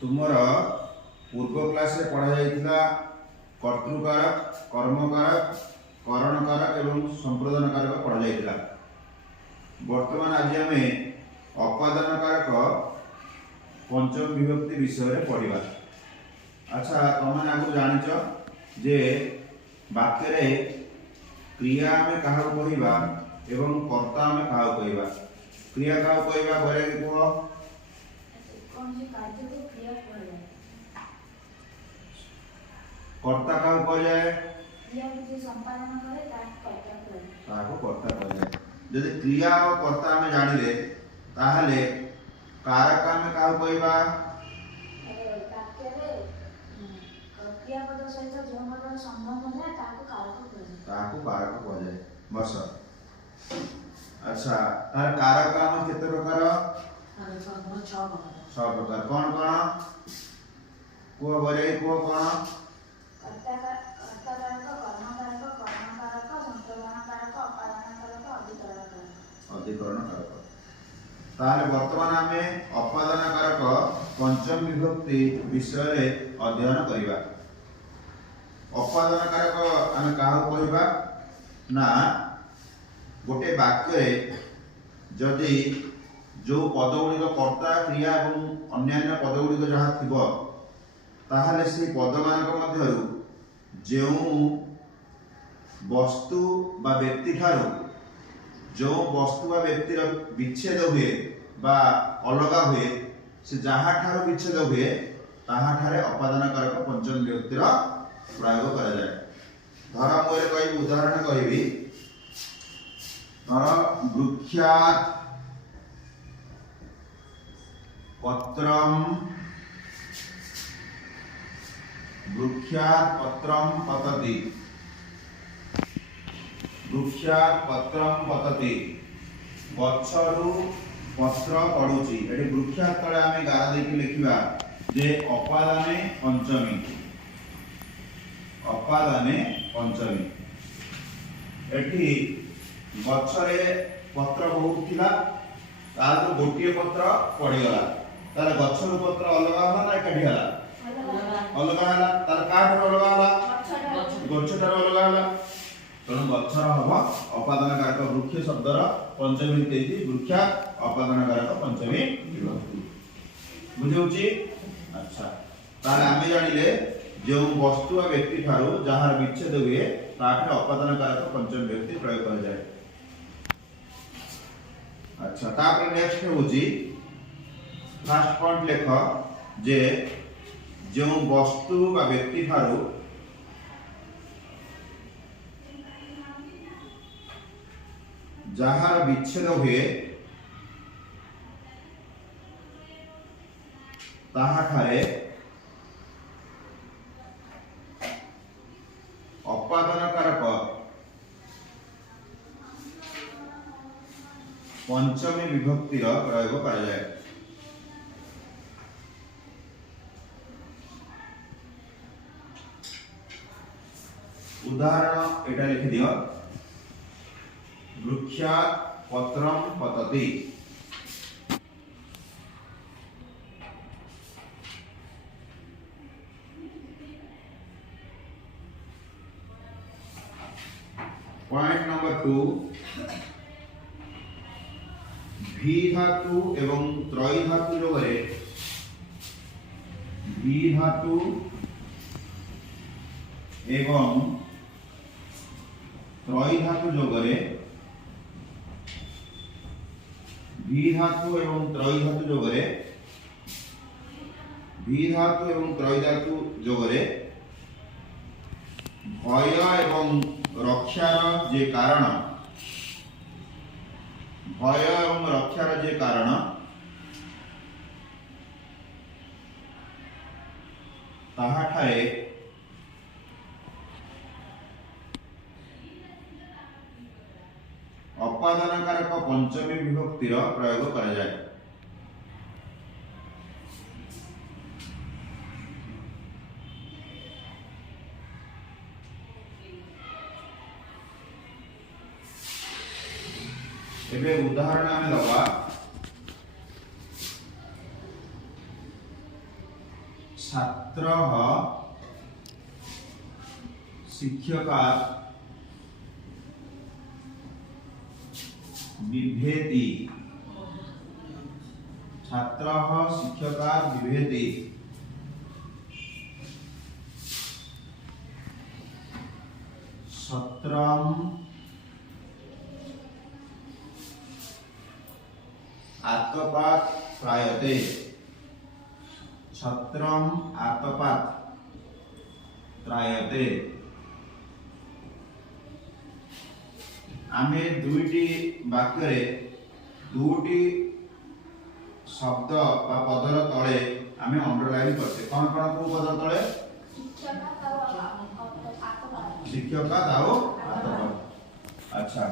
तुमर पूर्व क्लास रे पढ़ा जाइतिला कर्तृकारक, कर्मकारक, करणकारक एवं संप्रदान कारक पढ़ा जाइतिला। वर्तमान आज आमे अपादान कारक पंचम विभक्ति विषय रे पढ़िबा। अच्छा तुम आगु जानिच जे वाक्य रे क्रिया आमे काहा कहिबा एवं कर्ता आमे काहा कहिबा। क्रिया काहा कहिबा बोले को कौन से कार्य को क्रिया कहा जाए। कर्ता काहा कह जाए। क्रिया जो संपादन करे ताको कर्ता कहे। ताको कर्ता कह जाए। यदि क्रिया और कर्ता आमे जानिले ताहले कारक आमे काहा कहिबा। वाक्य रे क्रियापद सहित जो पद संबंध है ताको कारक कहे। ताको कारक कह जाए। बस अच्छा तार कारक आमे केते प्रकार। कारक 6 प्रकार। 6 प्रकार कौन कौन को बोले को कौन। कर्ता कारक, कर्मकारक, करणकारक, संप्रदान कारक, अपादान कारक, अधिकरण कारक। अधिकरण कारक। ताले वर्तमान आमे अपादान कारक पंचम विभक्ति विषय रे अध्ययन करिबा। अपादान कारक आमे काहा कहिबा ना गोटे वाक्य रे जदि जो पदगुड़िक कर्ता, क्रिया एवं अन्यान्य पदगुड़िक जहाँ थिबो ताहले से पदमानक मध्यरु जो वस्तु बा व्यक्ति ठारू जो वस्तु बा व्यक्तिर विच्छेद हुए बा अलगा हुए से जहाँ ठारू विच्छेद हुए ताहा ठारे अपादान कारक पंचम विभक्तिर प्रयोग करा जाए। धर मोरे कहि उदाहरण कहिबी। धर वृक्षात् पत्रम, वृक्षात् पत्रम पतति। वृक्षात् पत्रम पतति गच्छरु पत्र पडुची। एठी वृक्षात् तळे आमे गारा देखि लिखिबा जे अपादाने पंचमी। अपादाने पंचमी। एठी गच्छरे पत्र बहुत थिला तार गोटिए पत्र पड़ी गला तार गच्छर पत्र अलगा होला ना एकाठी होला। अलगा होला तार काठ अलगा होला गच्छटार अलगा होला तेणु गच्छर हबो अपादान कारक। वृक्ष शब्दर पंचमी देती वृक्षा अपादान कारक पंचमी विभक्ति बुझौची। अच्छा तार आमे जानिले जो वस्तु आ व्यक्ति ठारो जहार विच्छेद हुए ताठे अपादान कारक पंचमी विभक्ति प्रयोग करा जाए। अच्छा तापर नेक्स्ट होची फर्स्ट पॉइंट लेख जे जो वस्तु बा व्यक्ति ठारो जहार विच्छेद हुए ताहा ठारे अपादान कारक पंचमी विभक्तिर प्रयोग करा जाए। उदाहरण एटा लिखि दियो। वृक्षात् पत्रम पतति। पॉइंट नंबर 2 भी धातु एवं त्रय धातु जोगरे भी धातु एवं त्रय धातु जोगरे भी धातु एवं त्रय धातु जोगरे भी धातु एवं त्रय धातु जोगरे भय एवं रक्षार जे कारण भय एवं रक्षार जे कारण ताहा ठारे अपादान कारक पंचमी विभक्तिर प्रयोग करा जाए। एबे उदाहरण आमे दबा छात्रः शिक्षकात् बिभेति। छात्रः शिक्षकात् बिभेति। सत्रम् आतपात् त्रायते। छत्रम् आतपात् त्रायते। आमे दुईटी वाक्य दुईटी शब्द बा पदर तले आमे अंडरलाइन करते। कौन कौन को पदर तले? शिक्षक दाओ। अच्छा